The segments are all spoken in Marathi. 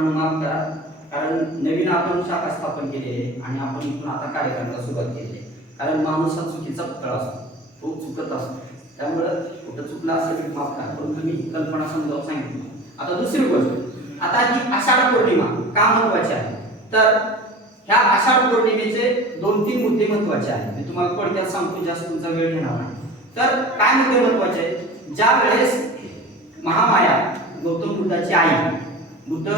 मित्रांनो माफ करा. कारण नवीन आपण शाखा स्थापन केली आहे आणि आपण इथून आता कार्यक्रमाला सुरुवात केली आहे. कारण माणूस हा चुकीचा पुतळा असतो. तो चुकत असतो. त्यामुळं कुठं चुकला असेल तर माफ करा. परंतु तुम्ही कल्पना समजावून सांगितली. आता दुसरी गोष्ट. आता ही आषाढ पौर्णिमा का महत्वाची आहे? तर ह्या आषाढ पौर्णिमेचे दोन तीन मुद्दे महत्त्वाचे आहेत. मी तुम्हाला थोडक्यात सांगतो जास्त तुमचा वेळ घेणार नाही. तर काय मुद्दे महत्त्वाचे आहेत? ज्या वेळेस महामाया गौतम बुद्धाची आई बुद्ध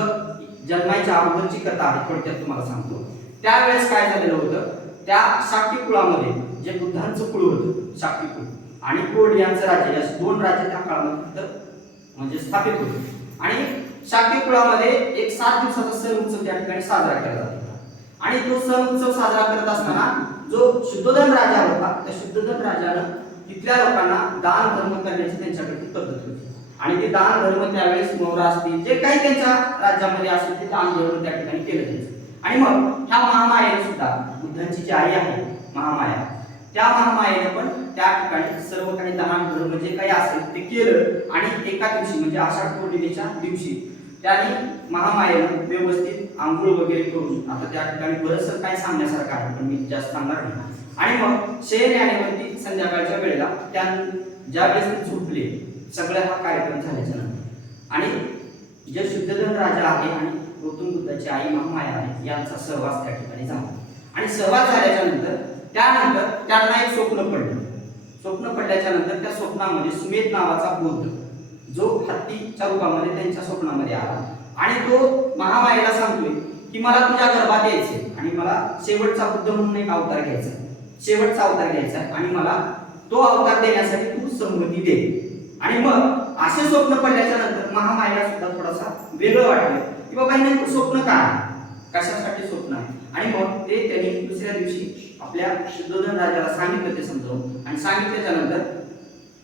जन्माच्या अगोदरची कथा आहे थोडक्यात तुम्हाला सांगतो. त्यावेळेस काय झालेलं होतं? त्या शाक्य कुळामध्ये जे बुद्धांचं कुळ होतं शाक्य कुळ आणि कोड यांचं राज्य या दोन राज्य त्या काळामध्ये तिथं म्हणजे स्थापित होते. आणि शाक्य कुळामध्ये एक सात दिवसाचा सण उत्सव त्या ठिकाणी साजरा केला जातो आणि तो सण उत्सव साजरा करत असताना जो शुद्धोधन राजा होता त्या शुद्धोधन राजानं तिथल्या लोकांना दान धर्म करण्याची त्यांच्याकडे पद्धत होती. आणि ते दान धर्म त्यावेळेस मोहरा असतील जे काही त्यांच्या राज्यामध्ये असेल ते दान धर्म त्या ठिकाणी केलं जायचं. आणि मग ह्या महामायेने सुद्धा बुद्धांची जी आई आहे महामाया त्या महामायेने पण त्या ठिकाणी सर्व काही दान धर्म जे काही असेल ते केलं. आणि एका दिवशी म्हणजे आषाढ पौर्णिमेच्या दिवशी त्याने महामायेनं व्यवस्थित आंघोळ वगैरे करून आता त्या ठिकाणी बरंच काही सांगण्यासारखं आहे पण मी जास्त सांगणार नाही. आणि मग शेर यानेवरती संध्याकाळच्या वेळेला त्या ज्या वेळेस झोपले सगळ्या हा कार्यक्रम झाल्याच्यानंतर. आणि जे शुद्धधन राजा आहे आणि गौतम बुद्धाची आई महामाया आहे यांचा सहवास त्या ठिकाणी झाला. आणि सहवास झाल्याच्यानंतर त्यानंतर त्यांना एक स्वप्न पडलं. स्वप्न पडल्याच्या नंतर त्या स्वप्नामध्ये सुमेध नावाचा बुद्ध जो हत्तीच्या रूपामध्ये त्यांच्या स्वप्नामध्ये आला. आणि तो महामायेला सांगतोय की मला तुझ्या गर्भात यायचे आणि मला शेवटचा बुद्ध म्हणून एक अवतार घ्यायचा शेवटचा अवतार घ्यायचा आहे आणि मला तो अवतार देण्यासाठी तू संमती दे. आणि मग असे स्वप्न पडल्याच्या नंतर महामायाला सुद्धा थोडासा वेगळं वाटलं. की बाबा हे नेमकं स्वप्न काय कशासाठी स्वप्न आहे? आणि मग ते त्यांनी दुसऱ्या दिवशी आपल्या शुद्धोधन राजाला सांगितलं ते समजावून. आणि सांगितल्याच्या नंतर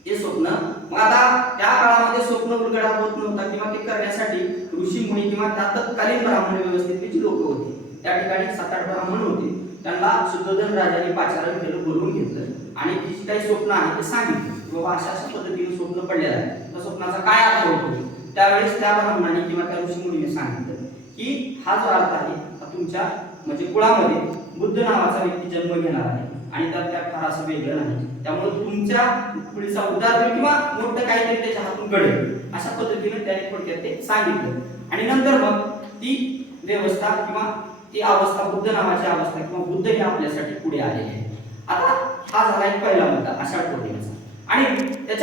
ते स्वप्न मग आता त्या काळामध्ये स्वप्न उलगडा होत नव्हता किंवा ते करण्यासाठी ऋषी मुनी किंवा त्या तत्कालीन ब्राह्मण व्यवस्थेची लोक होती. त्या ठिकाणी सात आठ ब्राह्मण होते. त्यांना शुद्धोधन राजाने पाचारण केलं बोलवून घेतलं. आणि जी काही स्वप्न आहे ते सांगितलं. बाबा अशा अशा पद्धतीने स्वप्न पडलेलं आहे. त्या स्वप्नाचा काय अर्थ होतो? त्यावेळेस त्या ब्राह्मणाने किंवा त्या ऋषीमुनीने सांगितलं की हा जो अर्थ आहे हा तुमच्या म्हणजे कुळामध्ये बुद्ध नावाचा व्यक्ती जन्म घेणार आहे आणि त्यात त्या फार असं वेगळं नाही. त्यामुळे तुमच्या पुढीचा उद्धार होईल किंवा मोठं काहीतरी त्याच्या हातून घडेल अशा पद्धतीने त्याने थोडक्यात ते सांगितलं. आणि नंतर मग ती व्यवस्था किंवा ती अवस्था बुद्ध नावाची अवस्था किंवा बुद्ध हे आपल्यासाठी पुढे आलेली आहे आता हा झाला एक पहिला मुद्दा अशा पौर्णिमेचा. आणि त्याच्या